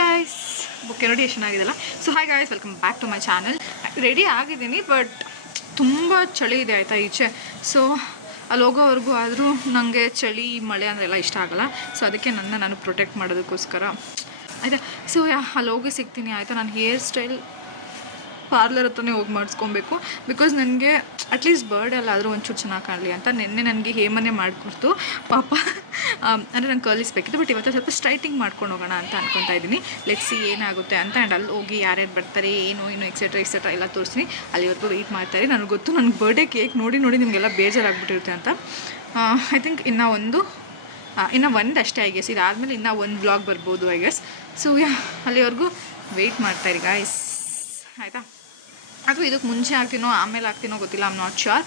Guys, ಬುಕ್ಕೆ ನೋಡಿ ಎಷ್ಟು ಚೆನ್ನಾಗಿದೆಲ್ಲ. So hi guys, welcome back to my channel. Ready ಆಗಿದ್ದೀನಿ, ಬಟ್ ತುಂಬ ಚಳಿ ಇದೆ ಆಯಿತಾ ಈಚೆ. ಸೊ ಅಲ್ಲಿ ಹೋಗೋವರೆಗೂ ಆದರೂ ನನಗೆ ಚಳಿ ಮಳೆ ಅಂದರೆಲ್ಲ ಇಷ್ಟ ಆಗಲ್ಲ. ಸೊ ಅದಕ್ಕೆ ನಾನು ಪ್ರೊಟೆಕ್ಟ್ ಮಾಡೋದಕ್ಕೋಸ್ಕರ ಆಯಿತಾ. ಸೊ ಅಲ್ಲಿ ಹೋಗಿ ಸಿಗ್ತೀನಿ ಆಯಿತಾ. ನಾನು ಹೇರ್ ಸ್ಟೈಲ್ ಪಾರ್ಲರ್ ಹತ್ರನೇ ಹೋಗಿ ಮಾಡಿಸ್ಕೊಬೇಕು. ಬಿಕಾಸ್ ನನಗೆ ಅಟ್ಲೀಸ್ಟ್ ಬರ್ಡಲ್ಲಾದರೂ ಒಂಚೂರು ಚೆನ್ನಾಗಿ ಕಾಣಲಿ ಅಂತ ನಿನ್ನೆ ನನಗೆ ಹೇಮನೆ ಮಾಡಿಕೊಡ್ತು ಪಾಪ. ಅಂದರೆ ನಂಗೆ ಕರ್ಲಿಸ್ ಬೇಕಿತ್ತು, ಬಟ್ ಇವತ್ತು ಸ್ವಲ್ಪ ಸ್ಟ್ರೈಟಿಂಗ್ ಮಾಡ್ಕೊಂಡು ಹೋಗೋಣ ಅಂತ ಅನ್ಕೊತಾ ಇದ್ದೀನಿ. ಲೆಟ್ಸಿ ಏನಾಗುತ್ತೆ ಅಂತ. ಆ್ಯಂಡ್ ಅಲ್ಲಿ ಹೋಗಿ ಯಾರ್ಯಾರು ಬರ್ತಾರೆ ಏನು ಎಕ್ಸೆಟ್ರಾ ಎಲ್ಲ ತೋರಿಸ್ತೀನಿ. ಅಲ್ಲಿವರೆಗೂ ವೆಯ್ಟ್ ಮಾಡ್ತಾರೆ. ನನಗೆ ಗೊತ್ತು ನನಗೆ ಬರ್ಡೇ ಕೇಕ್ ನೋಡಿ ನಿಮಗೆಲ್ಲ ಬೇಜಾರಾಗ್ಬಿಟ್ಟಿರುತ್ತೆ ಅಂತ. ಐ ಥಿಂಕ್ ಇನ್ನೂ ಒಂದು ಅಷ್ಟೇ ಐ ಗೆಸ್. ಇದಾದಮೇಲೆ ಇನ್ನೂ ಒಂದು ವ್ಲಾಗ್ ಬರ್ಬೋದು ಐ ಗೆಸ್. ಸೊ ಅಲ್ಲಿವರೆಗೂ ವೆಯ್ಟ್ ಮಾಡ್ತಾಯಿರಿ ಗಾಯ್ಸ್ ಆಯಿತಾ. ಅಥವಾ ಇದಕ್ಕೆ ಮುಂಚೆ ಆಗ್ತೀನೋ ಆಮೇಲೆ ಆಗ್ತೀನೋ ಗೊತ್ತಿಲ್ಲ, ಐ ಆಮ್ ನಾಟ್ ಶ್ಯೂರ್.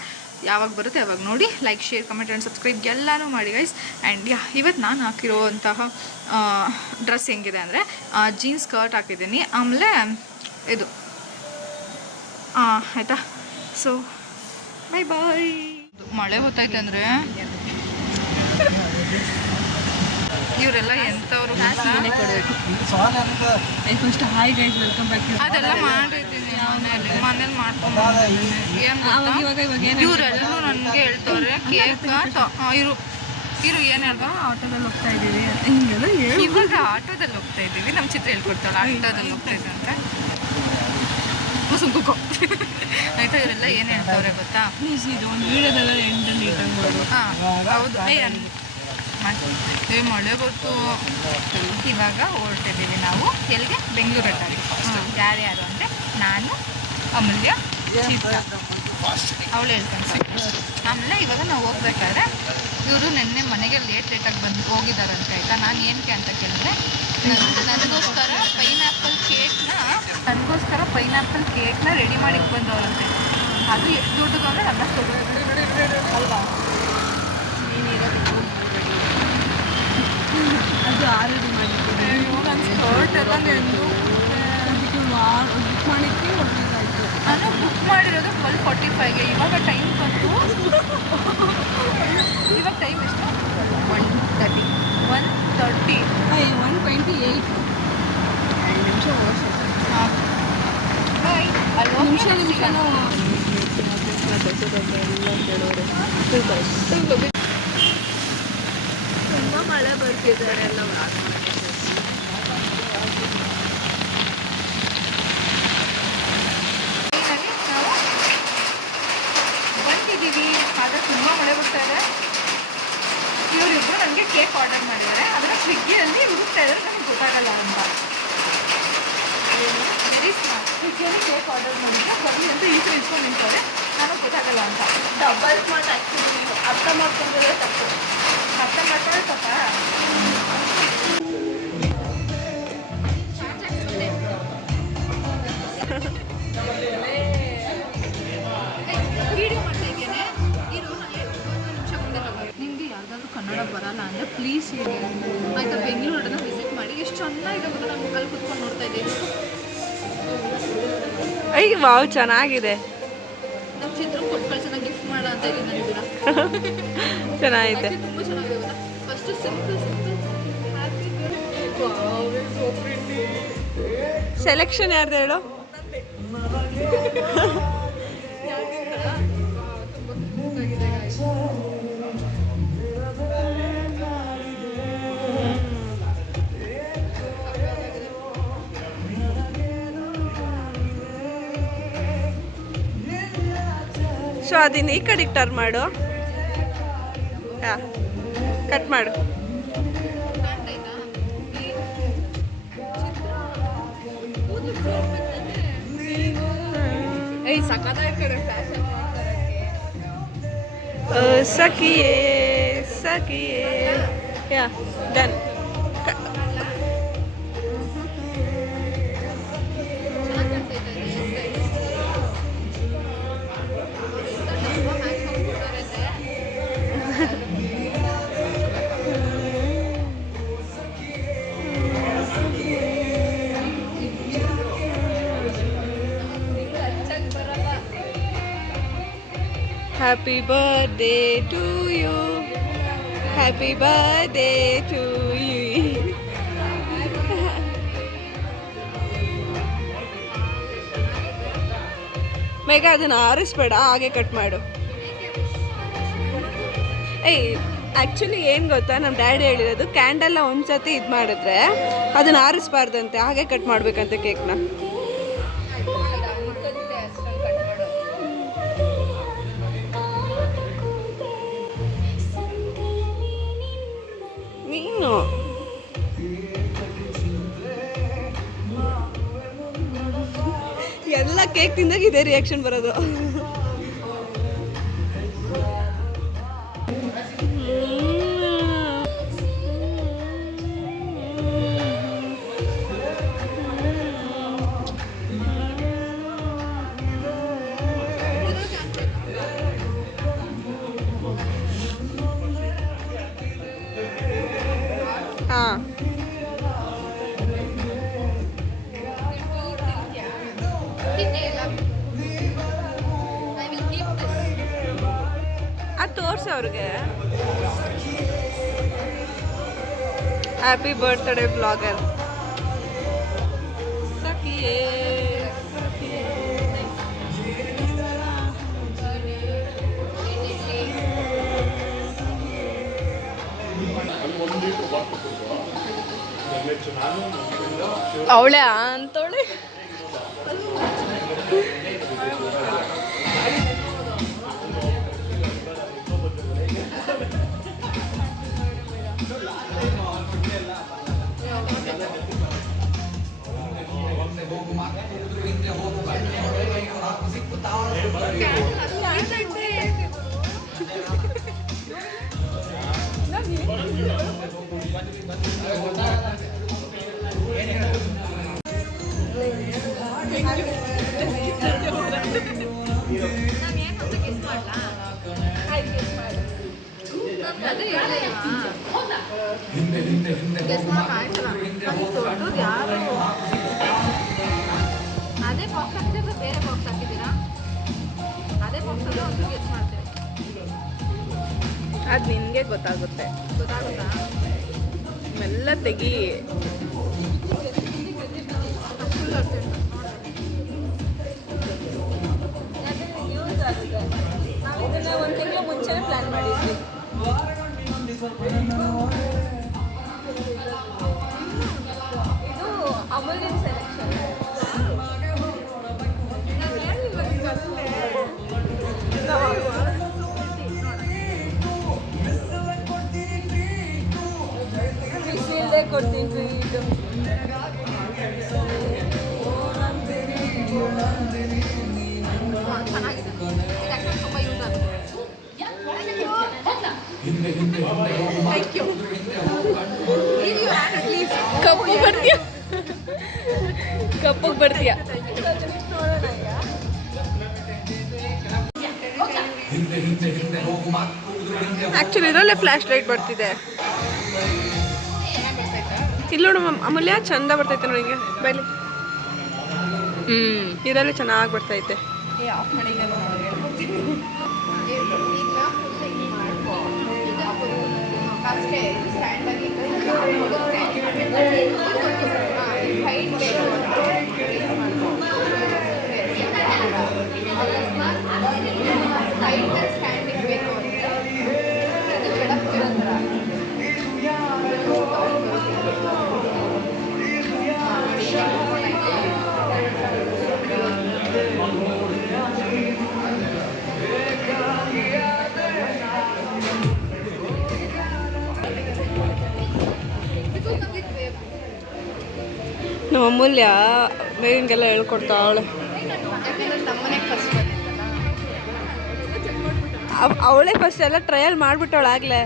ಯಾವಾಗ ಬರುತ್ತೆ ಯಾವಾಗ ನೋಡಿ like, share, comment and subscribe ಎಲ್ಲನೂ ಮಾಡಿ ಗೈಸ್. ಆ್ಯಂಡ್ ಇವತ್ತು ನಾನು ಹಾಕಿರೋಂತಹ ಡ್ರೆಸ್ ಹೆಂಗಿದೆ ಅಂದರೆ ಜೀನ್ಸ್ ಸ್ಕರ್ಟ್ ಹಾಕಿದ್ದೀನಿ, ಆಮೇಲೆ ಇದು ಆಯಿತಾ. So bye bye. ಮಳೆ ಹೊತ್ತೈತೆ ಅಂದರೆ ಇವರೆಲ್ಲ ಎಂಥವ್ರು first hi guys, welcome back. ಅದೆಲ್ಲ ಮಾಡಿದ್ದೀನಿ ಮನೇಲಿ ಮಾಡ್ಕೊಂಡು. ಇವರೆಲ್ಲರೂ ನನಗೆ ಹೇಳ್ತವ್ರೆ ಕೇಕ್ ಇರು ಏನು ಹೇಳ್ದ, ಆಟೋದಲ್ಲಿ ಹೋಗ್ತಾ ಇದ್ದೀವಿ. ಇವಾಗ ಆಟೋದಲ್ಲಿ ಹೋಗ್ತಾ ಇದ್ದೀವಿ. ನಮ್ಮ ಚಿತ್ರ ಹೇಳ್ಕೊಡ್ತಾಳೆ ಆಟೋದಲ್ಲಿ ಹೋಗ್ತಾ ಇದ್ದೆ ಅಂತ. ಸುಂಕುಕೋ ಆಯಿತಾ. ಇವರೆಲ್ಲ ಏನು ಹೇಳ್ತವ್ರೆ ಗೊತ್ತಾ, ಪ್ಲೀಸ್ ಇದು ಒಂದು ವೀಡಿಯೋದೆಲ್ಲ ಎಂಟಲ್ಲಿ ಇಟ್ಕೊಂಡು. ಹೌದು ಮಳೆ ಗೊತ್ತು. ಇವಾಗ ಹೊರಟಿದ್ದೀವಿ ನಾವು ಎಲ್ಲಿಗೆ, ಬೆಂಗಳೂರು ಯಾರ್ಯಾರು ಅಂದರೆ ನಾನು, ಅಮೂಲ್ಯ, ಚಿತ್ರ, ಅವಳು ಹೇಳ್ತಾನೆ. ಆಮೇಲೆ ಇವಾಗ ನಾವು ಹೋಗ್ಬೇಕಾದ್ರೆ ಇವರು ನಿನ್ನೆ ಮನೆಗೆ ಲೇಟಾಗಿ ಬಂದು ಹೋಗಿದ್ದಾರಂತೆ ಆಯಿತಾ. ನಾನು ಏನಕ್ಕೆ ಅಂತ ಕೇಳಿದ್ರೆ ನನಗೋಸ್ಕರ ಪೈನಾಪಲ್ ಕೇಕ್ನ ರೆಡಿ ಮಾಡಿ ಬಂದವರಂತೆ. ಅದು ಎಷ್ಟು ದುಡ್ಡು ಅಂದರೆ ನನ್ನ ಅಲ್ವಾ. ಅದು ಆಲ್ರೆಡಿ ಮಾಡಿದ್ದೀನಿ. ನನ್ನ ಸ್ಕರ್ಟ್ ಎಲ್ಲ ನೆಂದು ಬುಕ್ ಮಾಡಿಕ್ಕೆ ಹೊರಟಿದ್ದಾಯಿತು. ನಾನು ಬುಕ್ ಮಾಡಿರೋದು 12:45ಗೆ. ಇವಾಗ ಟೈಮ್ ಬಂತು. ಇವಾಗ ಟೈಮ್ ಎಷ್ಟು? 1:30. 1:28. 2 ನಿಮಿಷ ತುಂಬ ಮಳೆ ಬರ್ತಿದ್ದಾರೆ ಎಲ್ಲ ಬಂದಿದ್ದೀವಿ. ಆದರೆ ತುಂಬ ಮಳೆ ಬರ್ತಾ ಇದೆ. ಇವರಿಬ್ಬರು ನನಗೆ ಕೇಕ್ ಆರ್ಡರ್ ಮಾಡಿದ್ದಾರೆ. ಅದನ್ನು ಸ್ವಿಗ್ಗಿಯಲ್ಲಿ ಹುಡುಕ್ತಾ ಇದ್ದಾರೆ, ನನಗೆ ಗೊತ್ತಾಗಲ್ಲ ಅಂತ. Very smart. ಸ್ವಿಗ್ಗಿಯಲ್ಲಿ ಕೇಕ್ ಆರ್ಡರ್ ಮಾಡಿದ್ರೆ ಬರಲಿ ಅಂತ ಈ ಥರ ಇಟ್ಕೊಂಡು ನಿಂತಾರೆ, ನನಗೆ ಗೊತ್ತಾಗಲ್ಲ ಅಂತ. Double smart actually. ನೀವು ಅರ್ಥ ಮಾಡ್ಕೊಂಡ್ರೆ ತಪ್ಪು. ಅರ್ಥ ಮಾಡ್ಕೊಂಡ್ರೆ ತಪ್ಪ. ವಿಡಿಯೋ ಮಾಡ್ತಾ ಇದ್ದೇನೆ. ಇರು, ನಾನು 1 ನಿಮಿಷ ಮುಂದೆ ನಿಮಗೆ ಯಾವುದಾದ್ರೂ ಕನ್ನಡ ಬರಲ್ಲ ಅಂದರೆ ಪ್ಲೀಸ್ ಹೇಳಿ ಆಯಿತಾ. ಬೆಂಗಳೂರನ್ನ ವಿಸಿಟ್ ಮಾಡಿ. ಎಷ್ಟು ಚೆನ್ನಾಗಿದೆ ಗೊತ್ತಾ. ನಾನು ಅಲ್ಲಿ ಕೂತ್ಕೊಂಡು ನೋಡ್ತಾ ಇದ್ದೀನಿ. ಈಗ ವಾವ್ ಚೆನ್ನಾಗಿದೆ. ನಮ್ಮ ಚಿತ್ರ ಕೊಟ್ಟು ಕಳ್ಸೋಣ, ಗಿಫ್ಟ್ ಮಾಡ ಅಂತ ಇದ್ದೀನಿ ನನಗಿಲ್ಲ. ಚೆನ್ನಾಗಿದೆ, ತುಂಬ ಚೆನ್ನಾಗಿದೆ ಗೊತ್ತಾ. First simple happy birthday. Selection ಯಾರ್ದು ಹೇಳು. ಸೊ ಅದನ್ನ ಈ ಕಡೆಗೆ ಟರ್ನ್ ಮಾಡು. ಕಟ್ ಮಾಡು. ಸಖಿಯೇ ಯಾ done. Happy birthday to you. Happy birthday to you. ಬೇಗ ಅದನ್ನು ಆರಿಸ್ಬೇಡ, ಹಾಗೆ ಕಟ್ ಮಾಡು. ಏಯ್ ಆ್ಯಕ್ಚುಲಿ ಏನು ಗೊತ್ತಾ, ನಮ್ಮ ಡ್ಯಾಡಿ ಹೇಳಿರೋದು ಕ್ಯಾಂಡಲ್ನ ಒಂದ್ಸತಿ ಇದು ಮಾಡಿದ್ರೆ ಅದನ್ನು ಆರಿಸ್ಬಾರ್ದಂತೆ, ಹಾಗೆ ಕಟ್ ಮಾಡಬೇಕಂತೆ ಕೇಕ್ನ. ನೀನು ಎಲ್ಲ ಕೇಕ್ ತಿಂದಾಗ ಇದೇ ರಿಯಾಕ್ಷನ್ ಬರೋದು. ಹಾಂ ಅದು ತೋರ್ಸು ಅವ್ರಿಗೆ. ಹ್ಯಾಪಿ ಬರ್ತ್ಡೇ ಬ್ಲಾಗರ್ ಸಖಿಯೇ. ಅವಳೆ ಅಂತವಳೆ. ಅದೇ ಬಾಕ್ಸ್ ಹಾಕಿದ್ರೆ ಬೇರೆ ಬಾಕ್ಸ್ ಹಾಕಿದ್ದೀರಾ? ಅದೇ ಬಾಕ್ಸ್ ಅಲ್ಲೇ ಒಂದು ಗೆಸ್ ಮಾಡ್ತೀವಿ. ಅದು ನಿನಗೆ ಗೊತ್ತಾಗುತ್ತೆ. ಗೊತ್ತಾಗುತ್ತಾ? ಮೆಲ್ಲ ತೆಗಿ. ನಾವು ಇದನ್ನ ಒಂದು ತಿಂಗಳು ಮುಂಚೆನೇ ಪ್ಲಾನ್ ಮಾಡಿದ್ವಿ. ಇದು ಅಮೂಲ್ಯನ್ ಸೆಲೆಕ್ಷನ್. ಬಿಸಿಲೇ ಕೊಡ್ತೀನಿ ಇದು. ಚೆನ್ನಾಗಿದೆ. ತುಂಬ ಯೂಸ್ ಆಗುತ್ತೆ. Thank you. ಕಪ್ಪು ಬರ್ತೀಯ, ಕಪ್ಪಗೆ ಬರ್ತೀಯ. ಆ್ಯಕ್ಚುಲಿ ಇದರಲ್ಲೇ ಫ್ಲ್ಯಾಶ್ ಲೈಟ್ ಬರ್ತಿದೆ. ಇಲ್ಲಿ ನೋಡು ಅಮೂಲ್ಯ, ಚಂದ ಬರ್ತೈತೆ ನೋಡಿ ಹಿಂಗೆ ಬೈಲಿ. ಇದರಲ್ಲೇ ಚೆನ್ನಾಗಿ ಬರ್ತೈತೆ. ಆಫ್ ಮಾಡಿಲ್ಲ ಅಷ್ಟೇ. ಸ್ಟ್ಯಾಂಡ್ ಆಗಿ ಹೈಟ್ ಬೇಕು ಹೈಟ್ ಸ್ಟ್ಯಾಂಡಿಂಗ್ ಬೇಕು ಅಂದರೆ ಕೆಳಗೆ ನಮ್ಮ ಅಮೂಲ್ಯ ಮೇಲಿಂಗೆಲ್ಲ ಹೇಳ್ಕೊಡ್ತಾವಳೆ. ಅವಳೇ ಫಸ್ಟ್ ಎಲ್ಲ ಟ್ರಯಲ್ ಮಾಡಿಬಿಟ್ಟವಳಾಗಲೇ.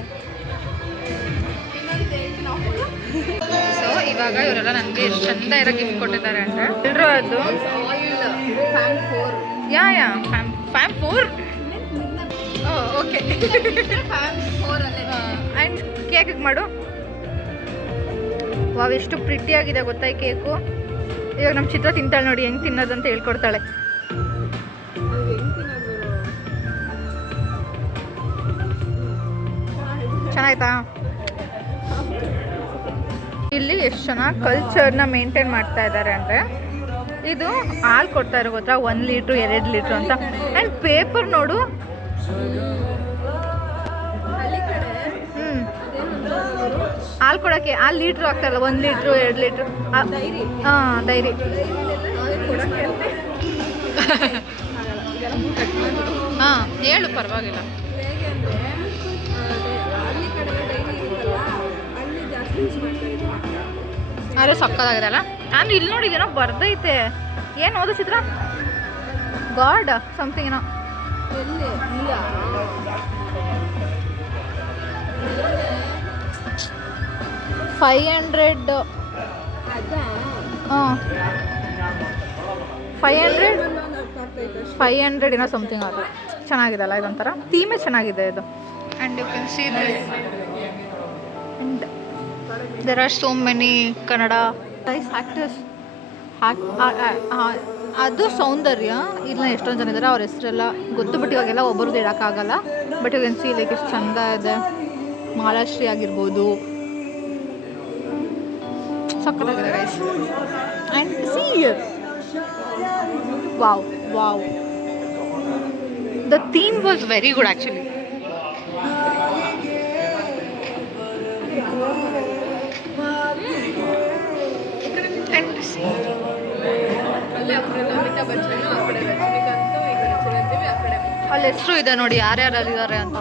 ಸೊ ಇವಾಗ ಇವರೆಲ್ಲ ನನಗೆ ಎಷ್ಟು ಚಂದ ಇರೋ ಗಿಫ್ಟ್ ಕೊಟ್ಟಿದ್ದಾರೆ ಅಂದರೆ ಎಲ್ಲರೂ ಅದು ಯಾ ಫ್ಯಾಮ್ 4 ಓಕೆ ಆ್ಯಂಡ್ ಕೇಕಿಗೆ ಮಾಡು. ವಾವ್, ಎಷ್ಟು ಪ್ರಿಟಿಯಾಗಿದೆ ಗೊತ್ತಾ ಈ ಕೇಕು. ಇವಾಗ ನಮ್ಮ ಚಿತ್ರ ತಿಂತಾಳೆ ನೋಡಿ, ಹೆಂಗೆ ತಿನ್ನೋದಂತ ಹೇಳ್ಕೊಡ್ತಾಳೆ. ಚೆನ್ನಾಯ್ತಾ? ಇಲ್ಲಿ ಎಷ್ಟು ಚೆನ್ನಾಗಿ ಕಲ್ಚರ್ನ ಮೇಂಟೈನ್ ಮಾಡ್ತಾ ಇದ್ದಾರೆ ಅಂದರೆ ಇದು ಹಾಲು ಕೊಡ್ತಾ ಇರೋ ಗೊತ್ತಾ 1 ಲೀಟ್ರು 2 ಲೀಟ್ರು ಅಂತ. ಆ್ಯಂಡ್ ಪೇಪರ್ ನೋಡು. ಹಾಲು ಕೊಡೋಕ್ಕೆ ಹಾಲು ಲೀಟ್ರು ಆಗ್ತಾರಲ್ಲ 1 ಲೀಟ್ರು 2 ಲೀಟ್ರು. ಹಾಂ ಡೈರಿ. ಹಾಂ ಹೇಳು ಪರವಾಗಿಲ್ಲ. ಅರೆ ಸಕ್ಕದಾಗಿದೆಲ್ಲ. ಅಂದ್ರೆ ಇಲ್ಲಿ ನೋಡಿ ಏನೋ ಬರ್ದೈತೆ. ಏನು ಓದೋ ಚಿತ್ರ? ಗಾಡ್ ಸಮಥಿಂಗ್ ಏನೋ. 500. ಹಾಂ 500 ಏನೋ ಸಮಥಿಂಗ್ ಅದು. ಚೆನ್ನಾಗಿದೆ ಅಲ್ಲ ಇದೊಂಥರ ಥೀಮೇ ಚೆನ್ನಾಗಿದೆ ಇದು. And you can see this. And there are so many Kannada actors. ಅದು ಸೌಂದರ್ಯ. ಇಲ್ಲ ಎಷ್ಟೊಂದು ಜನ ಇದ್ದಾರೆ, ಅವ್ರ ಹೆಸರೆಲ್ಲ ಗೊತ್ತು, ಬಟ್ ಇವಾಗೆಲ್ಲ ಒಬ್ಬರದ್ದು ಹೇಳೋಕ್ಕಾಗಲ್ಲ. But you can see like ಎಷ್ಟು ಚಂದ ಇದೆ. ಮಾಲಾಶ್ರೀ ಆಗಿರ್ಬೋದು, ಸಕ್ಕತ್ತಾಗಿದೆ guys. And see wow wow, the theme was very good actually. ಅಲ್ಲಿ ಹೆಸರು ಇದೆ ನೋಡಿ ಯಾರ್ಯಾರಿದ್ದಾರೆ ಅಂತ.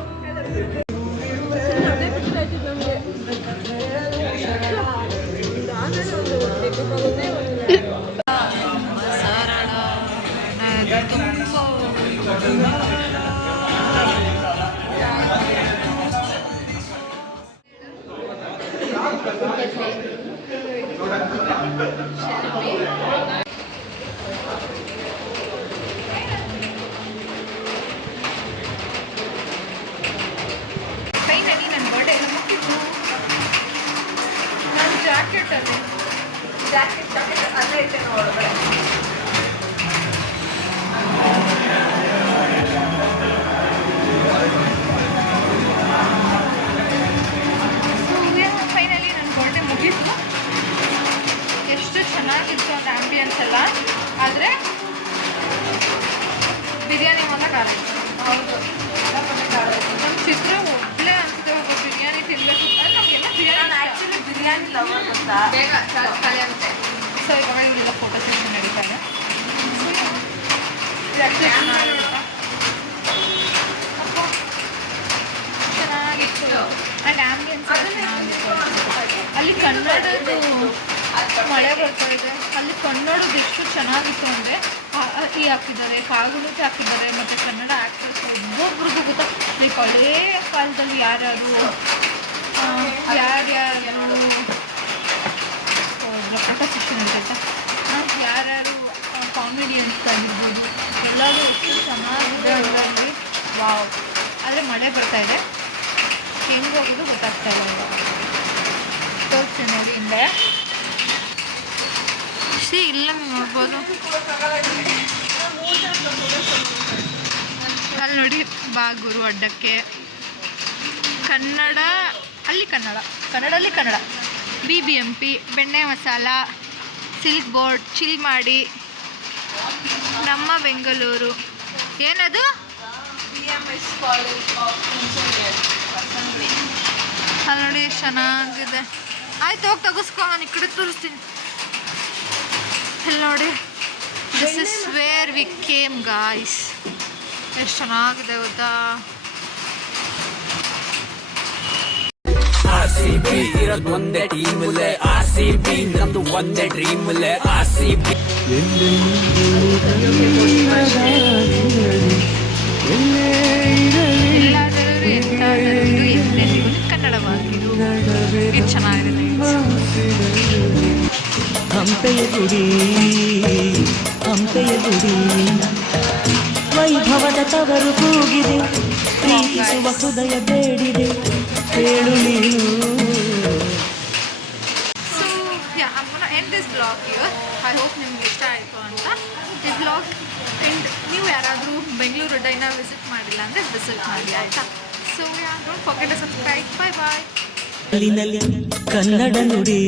ಫೈನಲಿ ನನ್ನ ಬರ್ಡೇ ಎಲ್ಲ ಮುಗಿತು. ನನ್ನ ಜಾಕೆಟ್ ಅಲ್ಲೇ ಇಟ್ಟೆ ನೋಡಿದ್ರೆ. ಫೈನಲಿ ನನ್ನ ಬರ್ಡೇ ಮುಗೀತು. ಎಷ್ಟು ಚೆನ್ನಾಗಿತ್ತು ಅಂತ ಆ್ಯಂಬಿಯನ್ಸ್ ಎಲ್ಲ. ಆದರೆ ಬಿರಿಯಾನಿ ಮಾತ್ರ ಖಾರ ಇತ್ತು. ಹೌದು, ನಮ್ಮ ಚಿತ್ರ ಒಬ್ಬಳೇ ಅನ್ಸುತ್ತೆ ಒಬ್ಬ ಬಿರಿಯಾನಿ ತಿನ್ನಬೇಕು. ನಮಗೆಲ್ಲ ಬಿರಿಯಾನಿ ಆ್ಯಕ್ಚುಲಿ ಬಿರಿಯಾನಿ ಲವರ್ ಅಂತ ಬೇಗ ಖಾಲಿ ಆಗುತ್ತೆ. ಸೊ ಇವಾಗ ಇಲ್ಲೆಲ್ಲ ಫೋಟೋ ಸೆಷನ್ ನಡೀತಾರೆ. ಚೆನ್ನಾಗಿತ್ತು. ಆ್ಯಂಡ್ ಆ್ಯಂಬಿಯನ್ಸ್ ಚೆನ್ನಾಗಿತ್ತು. ಅಲ್ಲಿ ಕನ್ನಡದ್ದು ಮಳೆ ಬರ್ತಾ ಇದೆ. ಅಲ್ಲಿ ಕನ್ನಡದ್ದು ಎಷ್ಟು ಚೆನ್ನಾಗಿತ್ತು ಅಂದರೆ ಈ ಹಾಕಿದ್ದಾರೆ, ಕಾಗುಣಿತ ಹಾಕಿದ್ದಾರೆ, ಮತ್ತು ಕನ್ನಡ ಆ್ಯಕ್ಟರ್ಸ್ ಒಬ್ಬೊಬ್ರಿಗೂ ಗೊತ್ತಾ. ಲೈಕ್ ಹಳೇ ಕಾಲದಲ್ಲಿ ಯಾರ್ಯಾರು ಫೋಟೋ ಸೆಷನ್ ಅಂತ ಯಾರ್ಯಾರು ಕಾಮಿಡಿಯನ್ಸ್ ಆಗಿರ್ಬೋದು ಎಲ್ಲರೂ ಎಷ್ಟು ಚೆನ್ನಾಗಿದೆ ಅದರಲ್ಲಿ. ವಾವ್. ಆದರೆ ಮಳೆ ಬರ್ತಾ ಇದೆ, ಹೆಂಗೆ ಹೋಗೋದು ಗೊತ್ತಾಗ್ತಾ ಇಲ್ಲ. ತೋರಿಸ್ತೀನಿ ನೋಡಿ ಹಿಂದೆ. ಇಲ್ಲ ನೋಡ್ಬೋದು ಅಲ್ಲಿ ನೋಡಿ ಬಾ ಗುರು ಅಡ್ಡಕ್ಕೆ. ಕನ್ನಡ ಅಲ್ಲಿ ಕನ್ನಡ BBMP, ಬೆಣ್ಣೆ ಮಸಾಲ, ಸಿಲ್ಕ್ ಬೋರ್ಡ್, ಚಿಲ್ ಮಾಡಿ, ನಮ್ಮ ಬೆಂಗಳೂರು. ಏನದು? ಅಲ್ಲಿ ನೋಡಿ ಎಷ್ಟು ಚೆನ್ನಾಗಿದೆ. ಆಯ್ತು ಹೋಗಿ ತೆಗೆಸ್ಕೊ, ನಾನು ಈ ಕಡೆ ತೋರಿಸ್ತೀನಿ. ಇಲ್ಲಿ ನೋಡಿ, this is where we came guys. ಎಷ್ಟು ಚೆನ್ನಾಗಿದೆ ಗೊತ್ತಾ. RCB ಇರೋದು ಒಂದೇ ಟೀಮಲ್ಲೇ, RCB ನಮ್ದು ಒಂದೇ ಡ್ರೀಮಲ್ಲೇ, RCB. ಎಲ್ಲಾದರೂ ಎಂತಾದರೂ ಎಲ್ಲೆಲ್ಲಿಗೂ ಕನ್ನಡವಾಗಿರು. ಇದು ಚೆನ್ನಾಗಿದೆ. ಹಂಪೆಯ ಗುಡಿ ವೈಭವದ ತವರು ಕೂಗಿದೆ, ಪ್ರೀತಿಸುವ ಹೃದಯ ಬೇಡಿದೆ, ಹೇಳು ನೀನು. So I'm gonna end this vlog here. I hope ನಿಮ್ಗೆ ಇಷ್ಟ ಆಯಿತು ಅಂತ ಈ vlog. ಆ್ಯಂಡ್ ನೀವು ಯಾರಾದರೂ ಬೆಂಗಳೂರು ಡೈನಾ ವಿಸಿಟ್ ಮಾಡಿಲ್ಲ ಅಂದರೆ ವಿಸಿಟ್ ಮಾಡಿ ಆಯಿತಾ. So don't forget to subscribe. Bye bye. Kannada ನುಡಿ